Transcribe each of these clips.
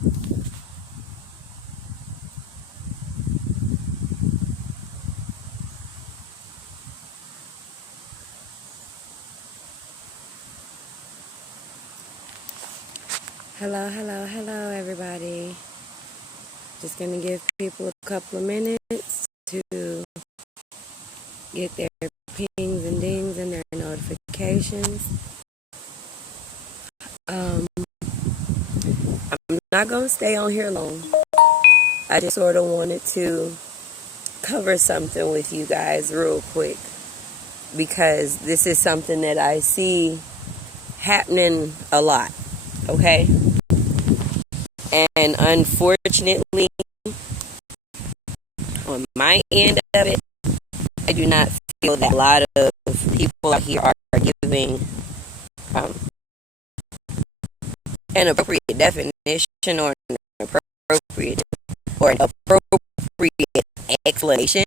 Hello, everybody. Just gonna give people a couple of minutes to get their pings and dings and their notifications. I'm not gonna stay on here long. I just sort of wanted to cover something with you guys real quick because this is something that I see happening a lot, okay? And unfortunately, on my end of it, I do not feel that a lot of people out here are giving an appropriate definition or an appropriate explanation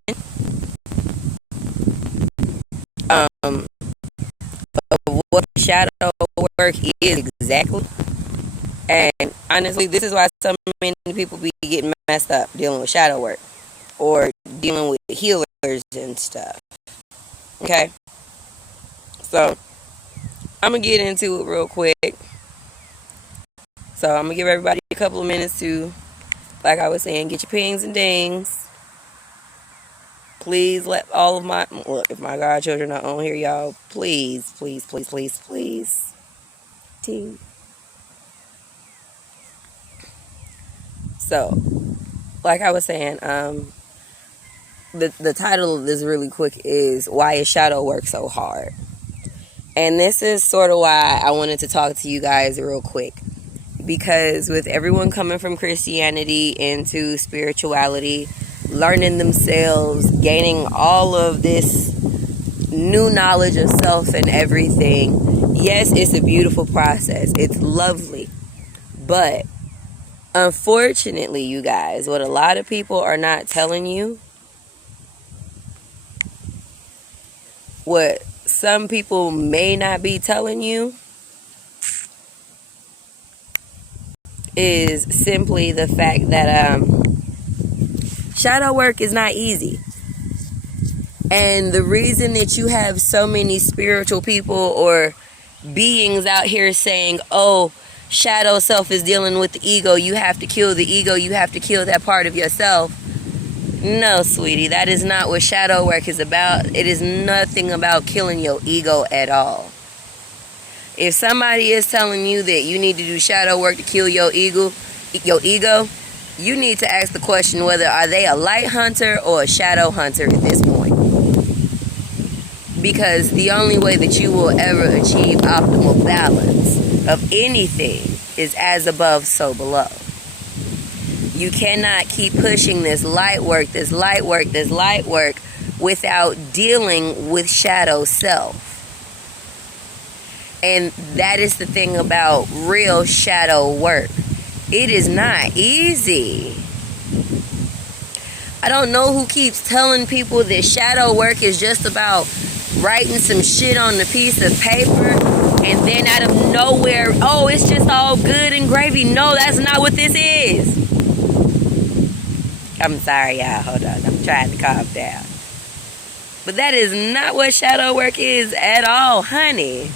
of what shadow work is exactly. And honestly, this is why so many people be getting messed up dealing with shadow work or dealing with healers and stuff. Okay? So, I'm going to get into it real quick. So, I'm going to give everybody a couple of minutes to, like I was saying, get your pings and dings. Please let all of my, look, if my godchildren are on here, y'all, please. Team. So, like I was saying, the title of this really quick is Why is Shadow Work So Hard? And this is sort of why I wanted to talk to you guys real quick. Because with everyone coming from Christianity into spirituality, learning themselves, gaining all of this new knowledge of self and everything, yes, it's a beautiful process. It's lovely. But unfortunately, you guys, what a lot of people are not telling you, what some people may not be telling you, is simply the fact that shadow work is not easy. And the reason that you have so many spiritual people or beings out here saying, oh, shadow self is dealing with the ego, you have to kill the ego, you have to kill that part of yourself. No, sweetie, that is not what shadow work is about. It is nothing about killing your ego at all. If somebody is telling you that you need to do shadow work to kill your ego, you need to ask the question whether are they a light hunter or a shadow hunter at this point. Because the only way that you will ever achieve optimal balance of anything is as above, so below. You cannot keep pushing this light work without dealing with shadow self. And that is the thing about real shadow work. It is not easy. I don't know who keeps telling people that shadow work is just about writing some shit on a piece of paper and then out of nowhere, oh, it's just all good and gravy. No, that's not what this is. I'm sorry, y'all. Hold on. I'm trying to calm down. But that is not what shadow work is at all, honey.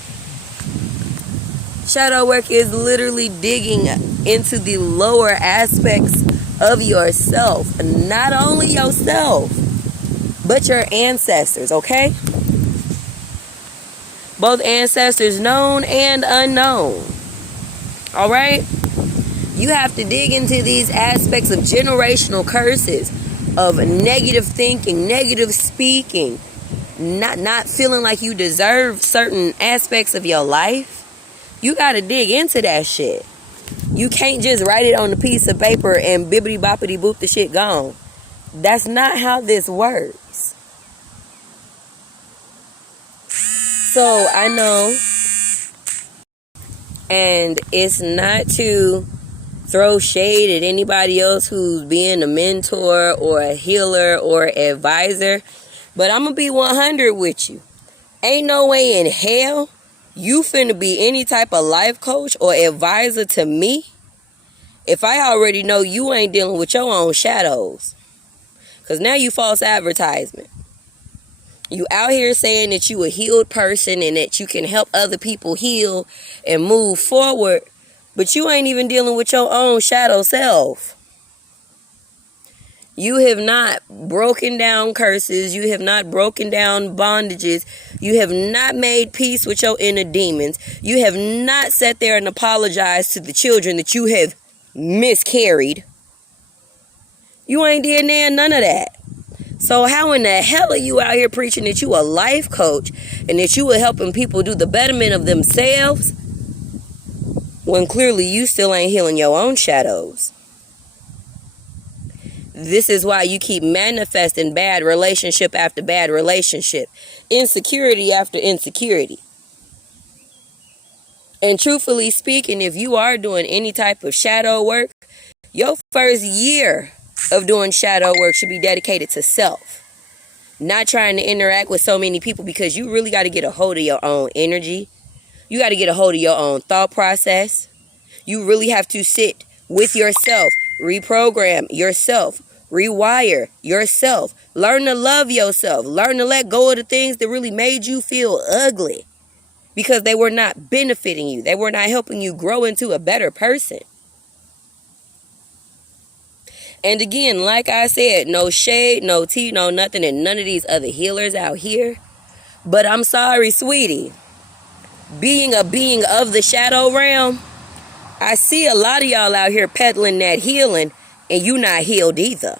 Shadow work is literally digging into the lower aspects of yourself. Not only yourself, but your ancestors, okay? Both ancestors known and unknown. Alright? You have to dig into these aspects of generational curses, of negative thinking, negative speaking, not feeling like you deserve certain aspects of your life. You gotta dig into that shit. You can't just write it on a piece of paper and bibbity boppity boop the shit gone. That's not how this works. So I know, and it's not to throw shade at anybody else who's being a mentor or a healer or advisor, but I'm gonna be 100 with you. Ain't no way in hell you finna be any type of life coach or advisor to me if I already know you ain't dealing with your own shadows, because now you false advertisement. You out here saying that you a healed person and that you can help other people heal and move forward, but you ain't even dealing with your own shadow self. You have not broken down curses. You have not broken down bondages. You have not made peace with your inner demons. You have not sat there and apologized to the children that you have miscarried. You ain't did none of that. So how in the hell are you out here preaching that you a life coach and that you are helping people do the betterment of themselves when clearly you still ain't healing your own shadows? This is why you keep manifesting bad relationship after bad relationship, insecurity after insecurity. And truthfully speaking, if you are doing any type of shadow work, your first year of doing shadow work should be dedicated to self. Not trying to interact with so many people, because you really got to get a hold of your own energy. You got to get a hold of your own thought process. You really have to sit with yourself, reprogram yourself, rewire yourself, learn to love yourself, learn to let go of the things that really made you feel ugly because they were not benefiting you. They were not helping you grow into a better person. And again, like I said, no shade, no tea, no nothing, and none of these other healers out here. But I'm sorry, sweetie. Being a being of the shadow realm, I see a lot of y'all out here peddling that healing, and you not healed either.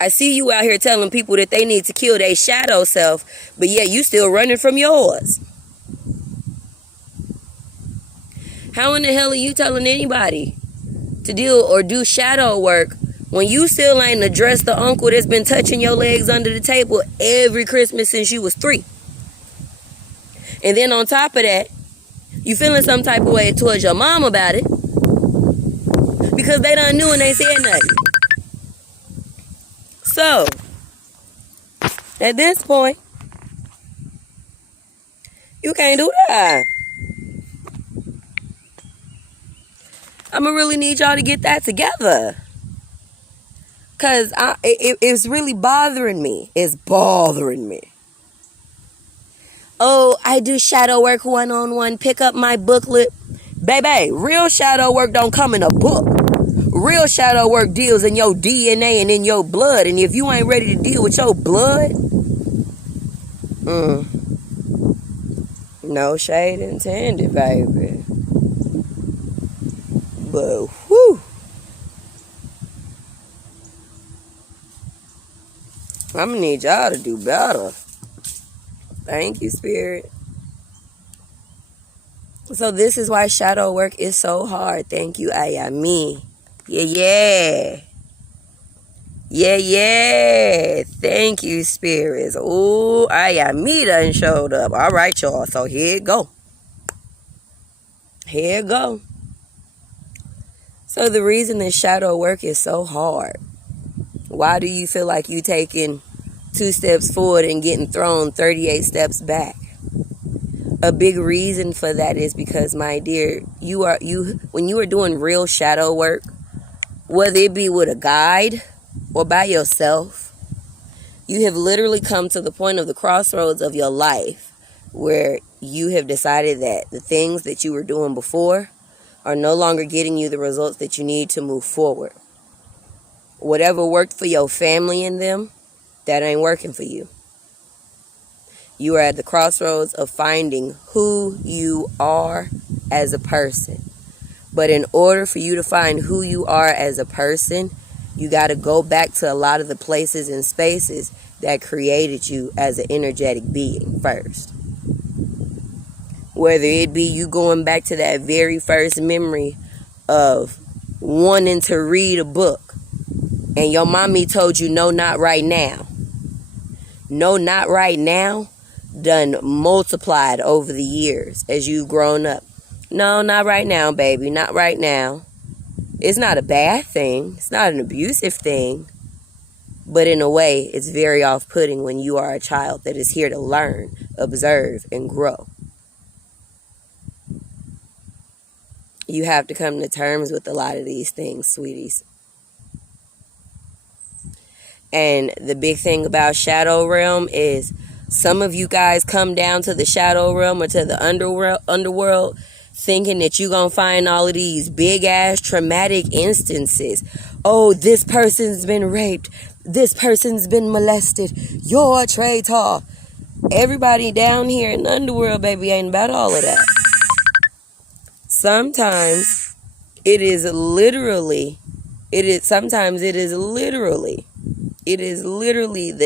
I see you out here telling people that they need to kill their shadow self, but yet you still running from yours. How in the hell are you telling anybody to deal or do shadow work when you still ain't addressed the uncle that's been touching your legs under the table every Christmas since you was 3? And then on top of that, you feeling some type of way towards your mom about it because they done knew and they said nothing. So, at this point, you can't do that. I'm going to really need y'all to get that together. Because it's really bothering me. It's bothering me. Oh, I do shadow work one-on-one. Pick up my booklet. Baby, real shadow work don't come in a book. Real shadow work deals in your DNA and in your blood. And if you ain't ready to deal with your blood, no shade intended, baby. But, whew. I'm going to need y'all to do better. Thank you, Spirit. So this is why shadow work is so hard. Thank you, Ayami. Yeah. Thank you, spirits. Oh, Ayami done showed up. All right, y'all. So here it go. So the reason that shadow work is so hard, why do you feel like you taking 2 steps forward and getting thrown 38 steps back? A big reason for that is because, my dear, when you are doing real shadow work, whether it be with a guide or by yourself, you have literally come to the point of the crossroads of your life where you have decided that the things that you were doing before are no longer getting you the results that you need to move forward. Whatever worked for your family and them, that ain't working for you. You are at the crossroads of finding who you are as a person. But in order for you to find who you are as a person, you got to go back to a lot of the places and spaces that created you as an energetic being first. Whether it be you going back to that very first memory of wanting to read a book and your mommy told you, no, not right now. No, not right now done multiplied over the years as you've grown up. No, not right now, baby. Not right now. It's not a bad thing. It's not an abusive thing. But in a way, it's very off-putting when you are a child that is here to learn, observe, and grow. You have to come to terms with a lot of these things, sweeties. And the big thing about Shadow Realm is some of you guys come down to the Shadow Realm or to the underworld thinking that you're going to find all of these big ass traumatic instances. Oh, this person's been raped. This person's been molested. You're a traitor. Everybody down here in the underworld, baby, ain't about all of that. Sometimes it is literally the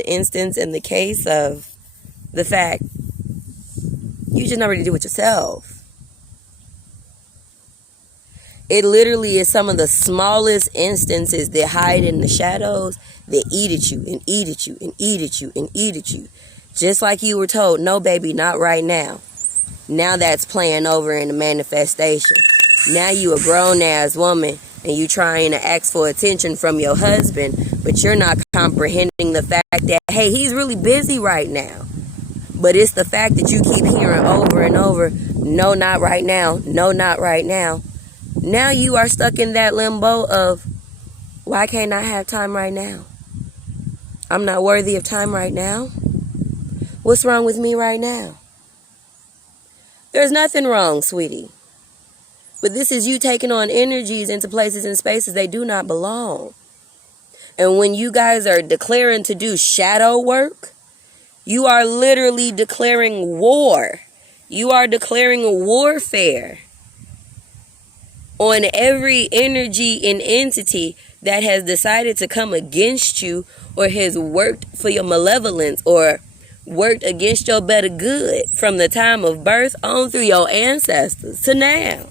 instance and the case of the fact you just not ready to do it yourself. It literally is some of the smallest instances that hide in the shadows that eat at you and eat at you and eat at you and eat at you. Just like you were told, no, baby, not right now. Now that's playing over in the manifestation. Now you a grown-ass woman and you trying to ask for attention from your husband, but you're not comprehending the fact that, hey, he's really busy right now. But it's the fact that you keep hearing over and over, no, not right now. No, not right now. Now you are stuck in that limbo of, why can't I have time right now? I'm not worthy of time right now. What's wrong with me right now? There's nothing wrong, sweetie. But this is you taking on energies into places and spaces they do not belong. And when you guys are declaring to do shadow work, you are literally declaring war. You are declaring warfare on every energy and entity that has decided to come against you or has worked for your malevolence or worked against your better good from the time of birth on through your ancestors to now.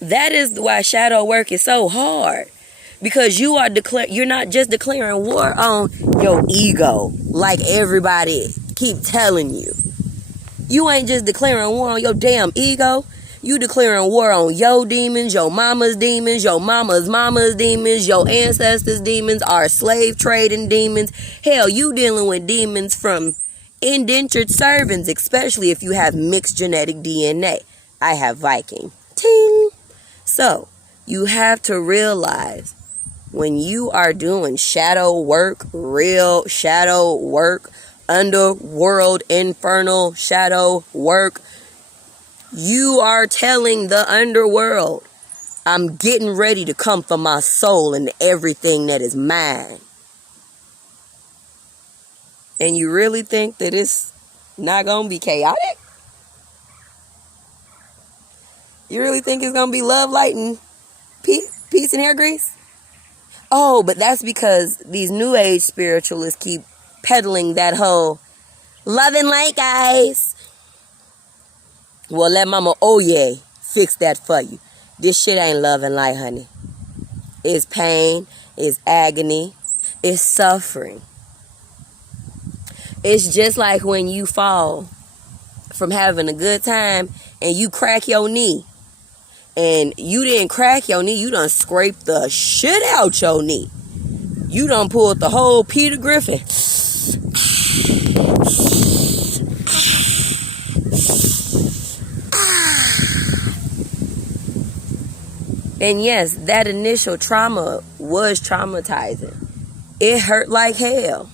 That is why shadow work is so hard. Because you're not just declaring war on your ego like everybody keep telling you. You ain't just declaring war on your damn ego. You declaring war on your demons, your mama's demons, your mama's demons, your ancestors' demons, our slave trading demons. Hell, you dealing with demons from indentured servants, especially if you have mixed genetic DNA. I have Viking. Ting! So, you have to realize when you are doing shadow work, real shadow work, underworld, infernal shadow work, you are telling the underworld, I'm getting ready to come for my soul and everything that is mine. And you really think that it's not going to be chaotic? You really think it's going to be love, light, and peace and hair grease? Oh, but that's because these new age spiritualists keep peddling that whole love and light, guys. Well, let Mama Oye fix that for you. This shit ain't love and light, honey. It's pain, it's agony, it's suffering. It's just like when you fall from having a good time and you crack your knee. And you didn't crack your knee, you done scraped the shit out your knee. You done pulled the whole Peter Griffin. And yes, that initial trauma was traumatizing. It hurt like hell.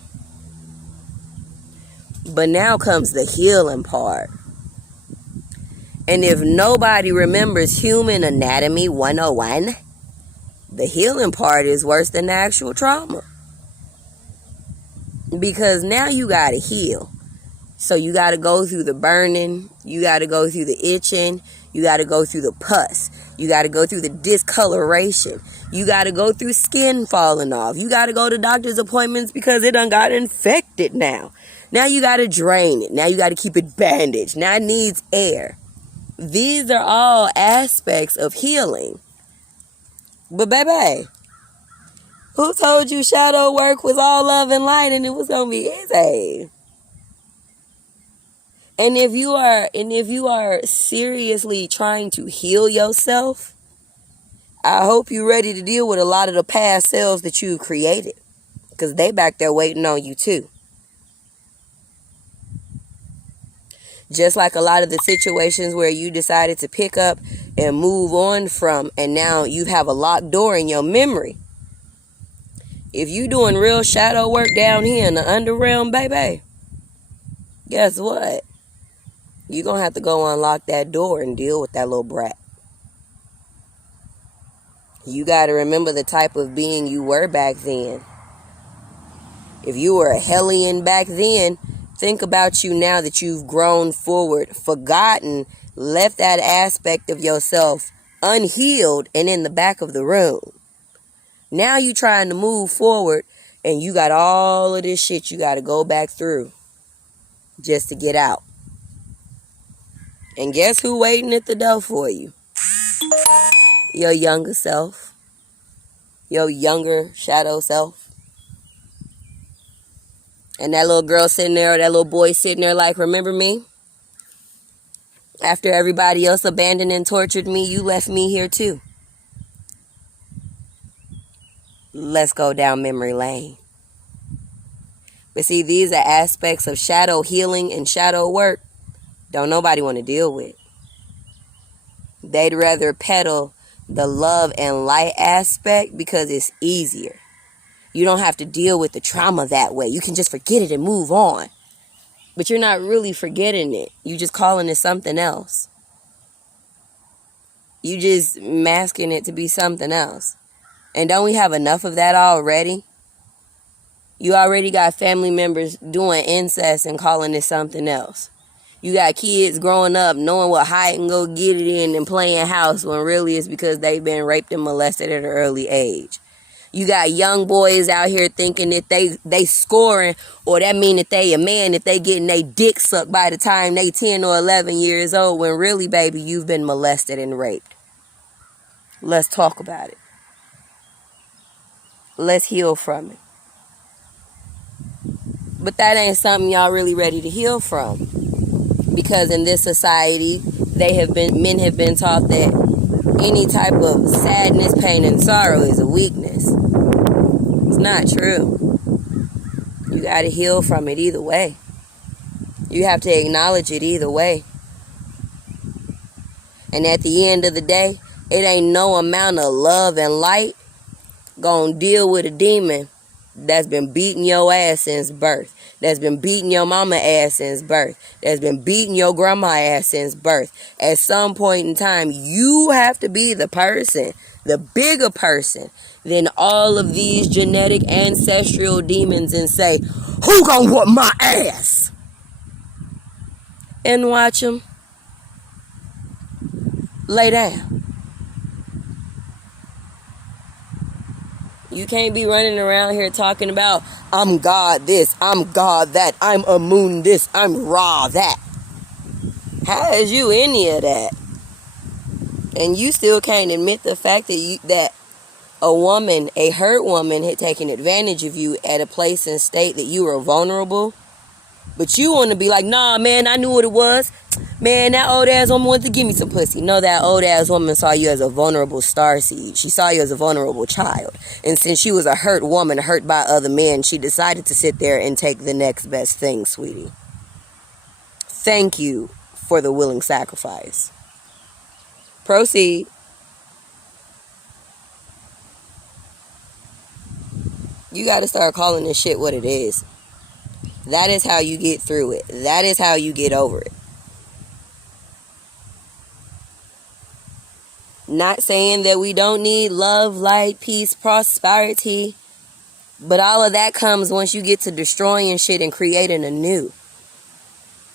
But now comes the healing part. And if nobody remembers Human Anatomy 101, the healing part is worse than the actual trauma. Because now you gotta heal. So you gotta go through the burning, you gotta go through the itching, you gotta go through the pus, you gotta go through the discoloration, you gotta go through skin falling off, you gotta go to doctor's appointments because it done got infected now. Now you gotta drain it, now you gotta keep it bandaged, now it needs air. These are all aspects of healing. But baby, who told you shadow work was all love and light and it was gonna be easy? And if you are seriously trying to heal yourself, I hope you're ready to deal with a lot of the past selves that you created. Because they back there waiting on you too. Just like a lot of the situations where you decided to pick up and move on from, and now you have a locked door in your memory. If you doing real shadow work down here in the underrealm, baby, guess what? You're going to have to go unlock that door and deal with that little brat. You got to remember the type of being you were back then. If you were a hellion back then, think about you now that you've grown forward, forgotten, left that aspect of yourself unhealed and in the back of the room. Now you trying to move forward and you got all of this shit you got to go back through just to get out. And guess who waiting at the door for you? Your younger self. Your younger shadow self. And that little girl sitting there, or that little boy sitting there like, remember me? After everybody else abandoned and tortured me, you left me here too. Let's go down memory lane. But see, these are aspects of shadow healing and shadow work don't nobody want to deal with. They'd rather peddle the love and light aspect because it's easier. You don't have to deal with the trauma that way. You can just forget it and move on. But you're not really forgetting it. You're just calling it something else. You just masking it to be something else. And don't we have enough of that already? You already got family members doing incest and calling it something else. You got kids growing up knowing what hide and go get it in and playing house when really it's because they've been raped and molested at an early age. You got young boys out here thinking that they scoring, or that mean that they a man if they getting their dick sucked by the time they 10 or 11 years old, when really, baby, you've been molested and raped. Let's talk about it. Let's heal from it. But that ain't something y'all really ready to heal from. Because in this society, men have been taught that any type of sadness, pain, and sorrow is a weakness. It's not true. You got to heal from it either way. You have to acknowledge it either way. And at the end of the day, it ain't no amount of love and light gonna deal with a demon that's been beating your ass since birth, that's been beating your mama ass since birth, that's been beating your grandma ass since birth. At some point in time, you have to be the person, the bigger person than all of these genetic ancestral demons, and say, who gonna whoop my ass? And watch them lay down. You can't be running around here talking about, I'm God this, I'm God that, I'm a moon this, I'm Ra that. How is you any of that? And you still can't admit the fact that a woman, a hurt woman, had taken advantage of you at a place and state that you were vulnerable. But you want to be like, nah, man, I knew what it was. Man, that old ass woman wanted to give me some pussy. No, that old ass woman saw you as a vulnerable starseed. She saw you as a vulnerable child. And since she was a hurt woman, hurt by other men, she decided to sit there and take the next best thing, sweetie. Thank you for the willing sacrifice. Proceed. You got to start calling this shit what it is. That is how you get through it. That is how you get over it. Not saying that we don't need love, light, peace, prosperity. But all of that comes once you get to destroying shit and creating anew.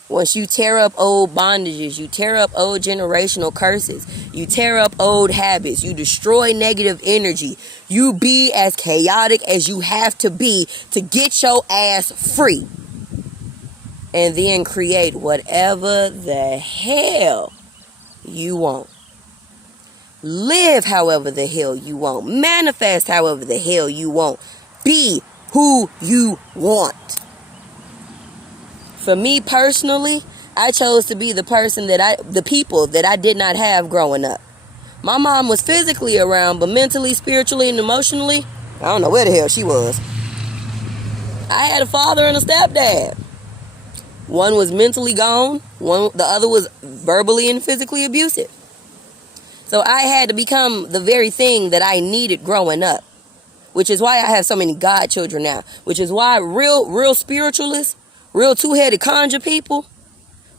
Once you tear up old bondages, you tear up old generational curses, you tear up old habits, you destroy negative energy, you be as chaotic as you have to be to get your ass free. And then create whatever the hell you want. Live however the hell you want. Manifest however the hell you want. Be who you want. For me personally, I chose to be the people that I did not have growing up. My mom was physically around, but mentally, spiritually, and emotionally, I don't know where the hell she was. I had a father and a stepdad. One was mentally gone. The other was verbally and physically abusive. So I had to become the very thing that I needed growing up. Which is why I have so many godchildren now. Which is why real spiritualists, real two-headed conjure people,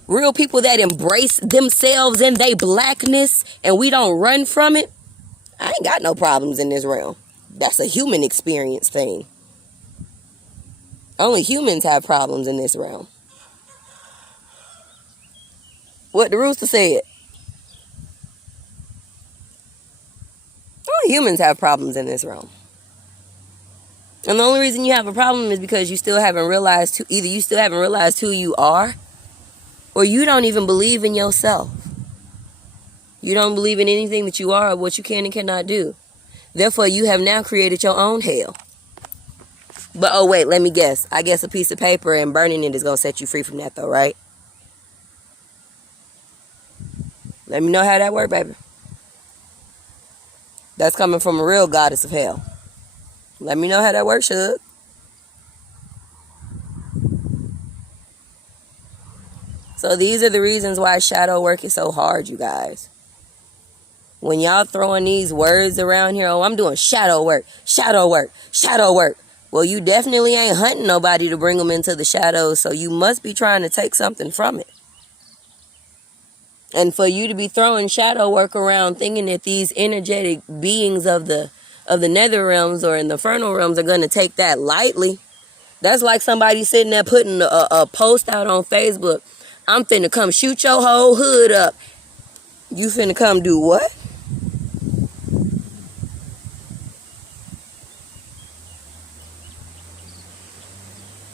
real people that embrace themselves and their blackness and we don't run from it, I ain't got no problems in this realm. That's a human experience thing. Only humans have problems in this realm. What the rooster said. Only humans have problems in this realm. And the only reason you have a problem is because you still haven't realized, either you still haven't realized who you are, or you don't even believe in yourself. You don't believe in anything that you are or what you can and cannot do. Therefore, you have now created your own hell. But, oh wait, let me guess. I guess a piece of paper and burning it is going to set you free from that though, right? Let me know how that works, baby. That's coming from a real goddess of hell. Let me know how that works, Shug. So these are the reasons why shadow work is so hard, you guys. When y'all throwing these words around here, oh, I'm doing shadow work, shadow work, shadow work. Well, you definitely ain't hunting nobody to bring them into the shadows, so you must be trying to take something from it. And for you to be throwing shadow work around thinking that these energetic beings of the nether realms or in the infernal realms are going to take that lightly, that's like somebody sitting there putting a post out on Facebook. I'm finna come shoot your whole hood up. You finna come do what?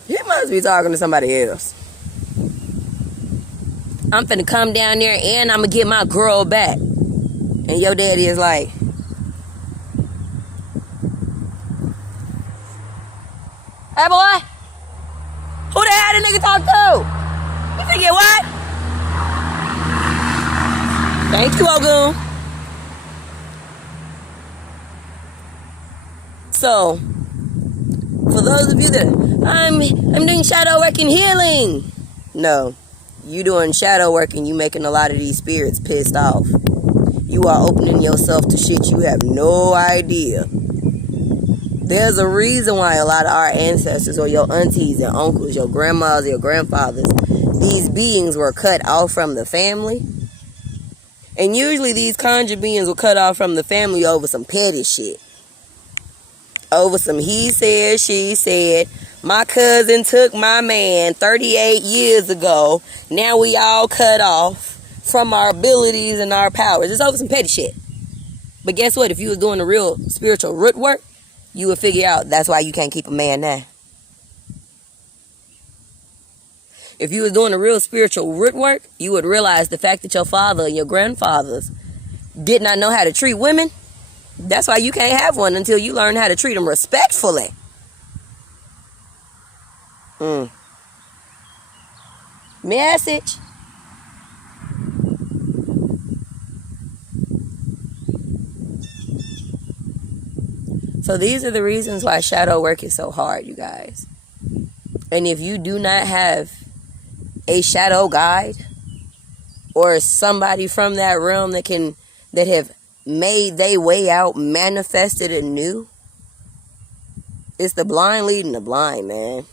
You must be talking to somebody else. I'm finna come down there and I'm gonna get my girl back. And your daddy is like, hey boy, who the hell the nigga talk to? You finna get what? Thank you, Ogun. So, for those of you that I'm doing shadow work and healing. No, you doing shadow work and you making a lot of these spirits pissed off. You are opening yourself to shit you have no idea. There's a reason why a lot of our ancestors or your aunties and uncles, your grandmas, your grandfathers, these beings were cut off from the family. And usually these conjure beings were cut off from the family over some petty shit. Over some he said, she said. My cousin took my man 38 years ago. Now we all cut off from our abilities and our powers. It's over some petty shit. But guess what? If you was doing the real spiritual root work, you would figure out that's why you can't keep a man now. If you was doing the real spiritual root work, you would realize the fact that your father and your grandfathers did not know how to treat women. That's why you can't have one until you learn how to treat them respectfully. Message. So these are the reasons why shadow work is so hard, you guys. And if you do not have a shadow guide or somebody from that realm that have made their way out, manifested anew, it's the blind leading the blind, man.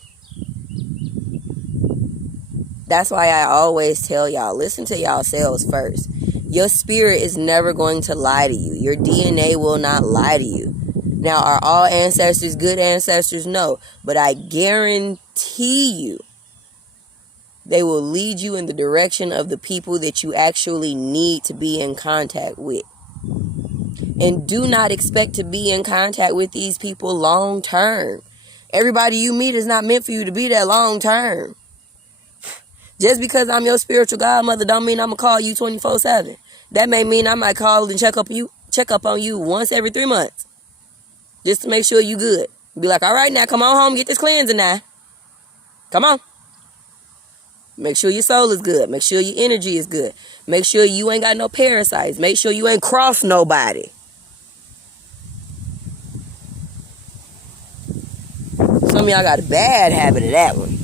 That's why I always tell y'all, listen to yourselves first. Your spirit is never going to lie to you. Your DNA will not lie to you. Now, are all ancestors good ancestors? No. But I guarantee you, they will lead you in the direction of the people that you actually need to be in contact with. And do not expect to be in contact with these people long term. Everybody you meet is not meant for you to be there long term. Just because I'm your spiritual godmother don't mean I'm going to call you 24/7. That may mean I might call and check up on you once every 3 months. Just to make sure you good. Be like, all right, now come on home, get this cleansing now. Come on. Make sure your soul is good. Make sure your energy is good. Make sure you ain't got no parasites. Make sure you ain't crossed nobody. Some of y'all got a bad habit of that one.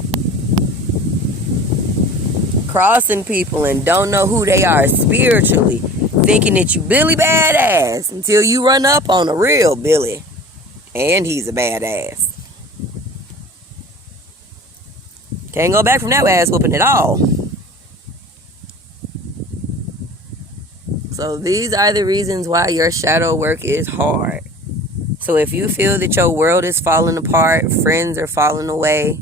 crossing people and don't know who they are spiritually, thinking that you Billy badass until you run up on a real Billy and he's a badass. Can't go back from that ass whooping at all. So these are the reasons why your shadow work is hard. So if you feel that your world is falling apart, friends are falling away,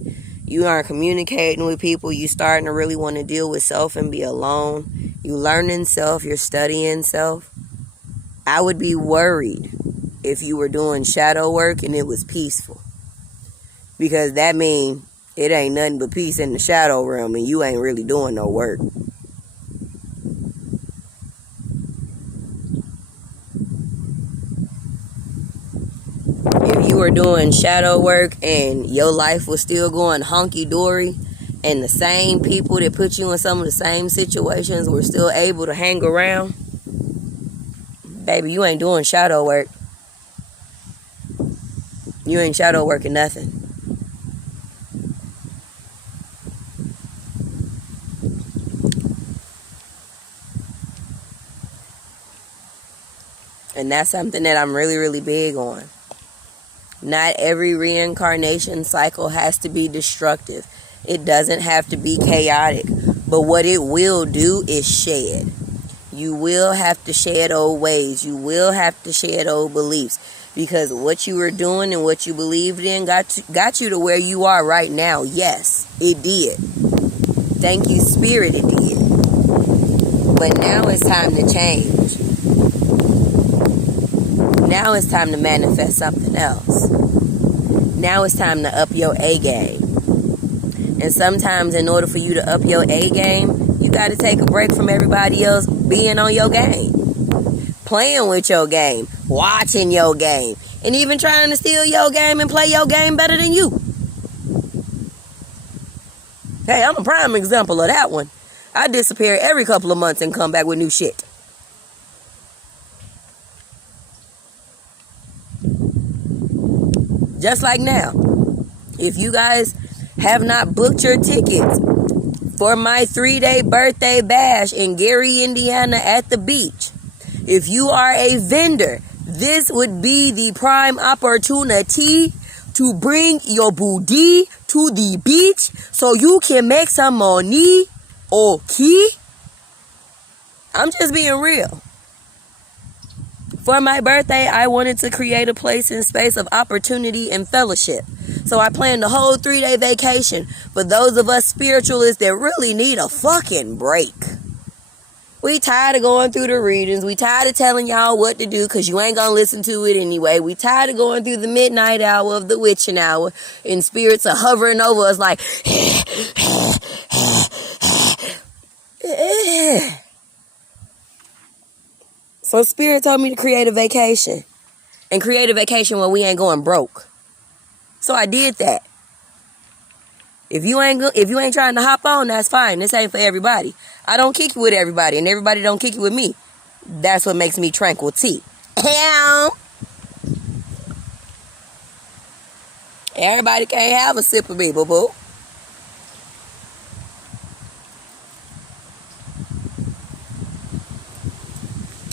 you aren't communicating with people, you starting to really want to deal with self and be alone, you learning self, you're studying self, I would be worried if you were doing shadow work and it was peaceful. Because that means it ain't nothing but peace in the shadow realm and you ain't really doing no work. If you were doing shadow work and your life was still going honky-dory and the same people that put you in some of the same situations were still able to hang around, baby, you ain't doing shadow work. You ain't shadow working nothing. And that's something that I'm really, really big on. Not every reincarnation cycle has to be destructive. It doesn't have to be chaotic. But what it will do is shed. You will have to shed old ways. You will have to shed old beliefs. Because what you were doing and what you believed in got you to where you are right now. Yes, it did. Thank you, Spirit, it did. But now it's time to change. Now it's time to manifest something else. Now it's time to up your A game. And sometimes in order for you to up your A game, you got to take a break from everybody else being on your game. Playing with your game. Watching your game. And even trying to steal your game and play your game better than you. Hey, I'm a prime example of that one. I disappear every couple of months and come back with new shit. Just like now, if you guys have not booked your tickets for my 3-day birthday bash in Gary, Indiana at the beach, if you are a vendor, this would be the prime opportunity to bring your booty to the beach so you can make some money. Okay? I'm just being real. For my birthday, I wanted to create a place and space of opportunity and fellowship. So I planned a whole 3-day vacation for those of us spiritualists that really need a fucking break. We tired of going through the readings. We tired of telling y'all what to do because you ain't going to listen to it anyway. We tired of going through the midnight hour of the witching hour and spirits are hovering over us like... So Spirit told me to create a vacation. And create a vacation where we ain't going broke. So I did that. If you ain't trying to hop on, that's fine. This ain't for everybody. I don't kick you with everybody, and everybody don't kick you with me. That's what makes me tranquil tea. Everybody can't have a sip of me, boo-boo.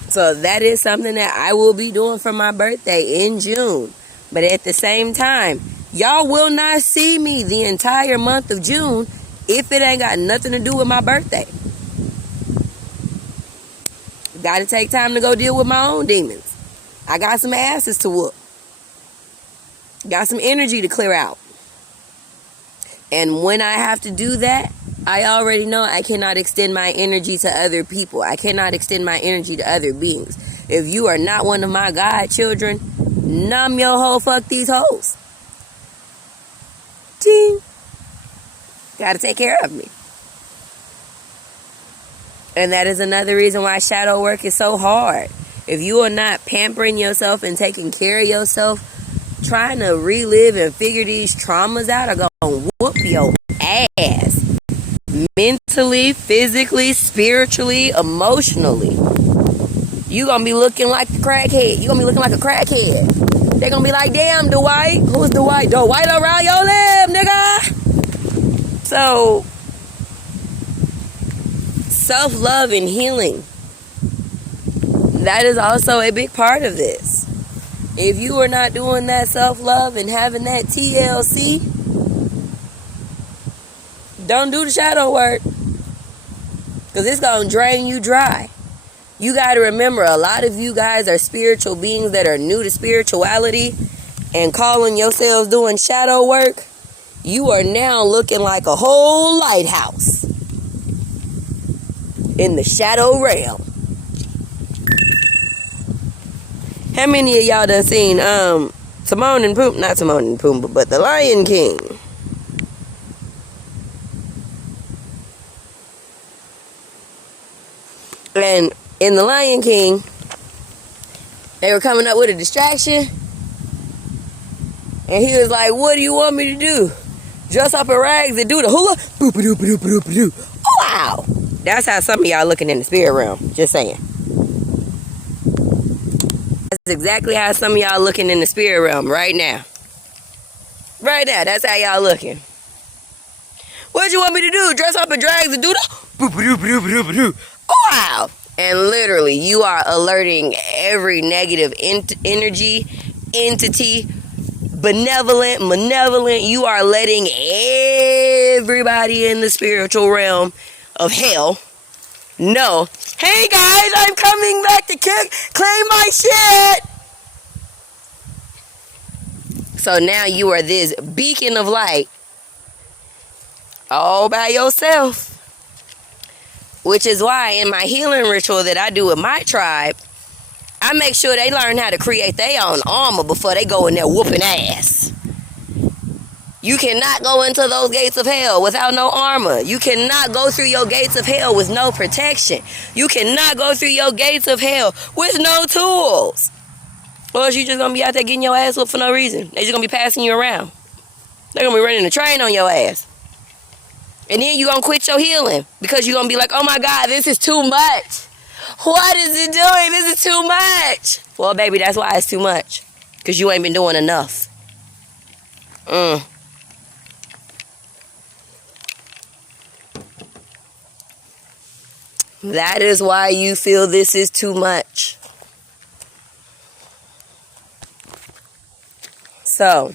So that is something that I will be doing for my birthday in June. But at the same time, y'all will not see me the entire month of June if it ain't got nothing to do with my birthday. Got to take time to go deal with my own demons. I got some asses to whoop. Got some energy to clear out. And when I have to do that, I already know I cannot extend my energy to other people. I cannot extend my energy to other beings. If you are not one of my God children, numb your hoe, fuck these hoes. Ting. Gotta take care of me. And that is another reason why shadow work is so hard. If you are not pampering yourself and taking care of yourself, trying to relive and figure these traumas out are gonna whoop your ass. Mentally, physically, spiritually, emotionally. You gonna be looking like a crackhead. You gonna be looking like a crackhead. They gonna be like, damn, Dwight. Who's Dwight? Dwight around your lip, nigga. So, self-love and healing. That is also a big part of this. If you are not doing that self-love and having that TLC, don't do the shadow work. Because it's going to drain you dry. You got to remember, a lot of you guys are spiritual beings that are new to spirituality and calling yourselves doing shadow work. You are now looking like a whole lighthouse in the shadow realm. How many of y'all done seen Timon and Pumbaa? Not Timon and Pumbaa, but The Lion King. And in The Lion King, they were coming up with a distraction. And he was like, what do you want me to do? Dress up in rags and do the hula? Boop-a-doop-a-doop-a-doop. Oh, wow. That's how some of y'all looking in the spirit realm. Just saying. That's exactly how some of y'all looking in the spirit realm right now. Right now, that's how y'all looking. What you want me to do? Dress up in drags and do the boop-a-doop-a-doop-a-doop. Oh, wow. And literally, you are alerting every negative energy, entity, malevolent. You are letting everybody in the spiritual realm of hell know, hey guys, I'm coming back to claim my shit. So now you are this beacon of light all by yourself. Which is why in my healing ritual that I do with my tribe, I make sure they learn how to create their own armor before they go in there whooping ass. You cannot go into those gates of hell without no armor. You cannot go through your gates of hell with no protection. You cannot go through your gates of hell with no tools. Or else you just going to be out there getting your ass whooped for no reason. They just going to be passing you around. They're going to be running a train on your ass. And then you're going to quit your healing because you're going to be like, oh my God, this is too much. What is it doing? This is too much. Well, baby, that's why it's too much. Because you ain't been doing enough. That is why you feel this is too much. So,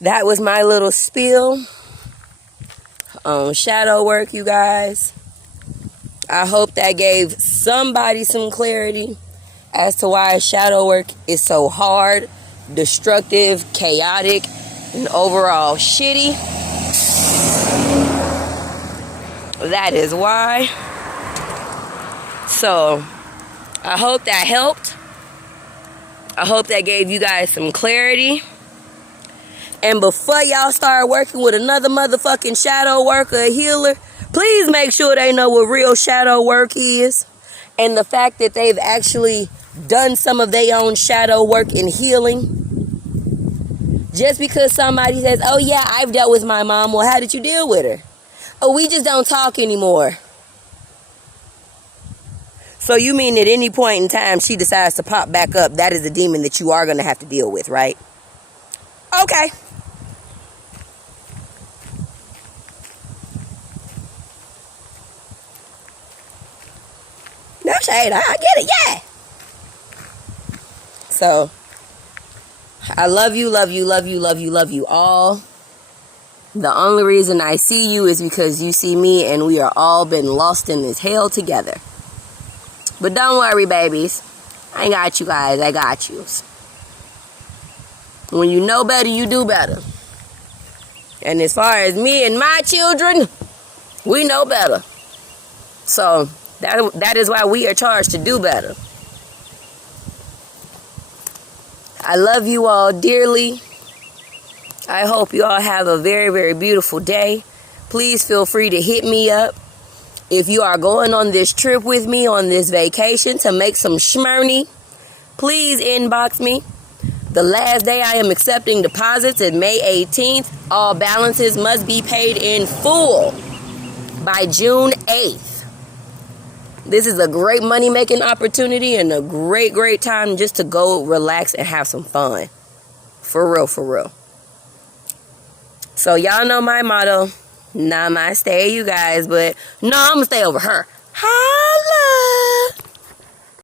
that was my little spiel on shadow work, you guys. I hope that gave somebody some clarity as to why shadow work is so hard, destructive, chaotic, and overall shitty. That is why. So, I hope that helped. I hope that gave you guys some clarity. And before y'all start working with another motherfucking shadow worker or healer, please make sure they know what real shadow work is. And the fact that they've actually done some of their own shadow work in healing. Just because somebody says, oh yeah, I've dealt with my mom. Well, how did you deal with her? Oh, we just don't talk anymore. So you mean at any point in time she decides to pop back up, that is a demon that you are going to have to deal with, right? Okay. No shade, I get it, yeah. So, I love you all. The only reason I see you is because you see me, and we are all been lost in this hell together. But don't worry, babies. I got you guys, I got you. When you know better, you do better. And as far as me and my children, we know better. So, that is why we are charged to do better. I love you all dearly. I hope you all have a very, very beautiful day. Please feel free to hit me up. If you are going on this trip with me on this vacation to make some shmoney, please inbox me. The last day I am accepting deposits is May 18th. All balances must be paid in full by June 8th. This is a great money-making opportunity and a great, great time just to go relax and have some fun. For real, for real. So y'all know my motto. Namaste, you guys. But no, I'm gonna stay over her. Holla.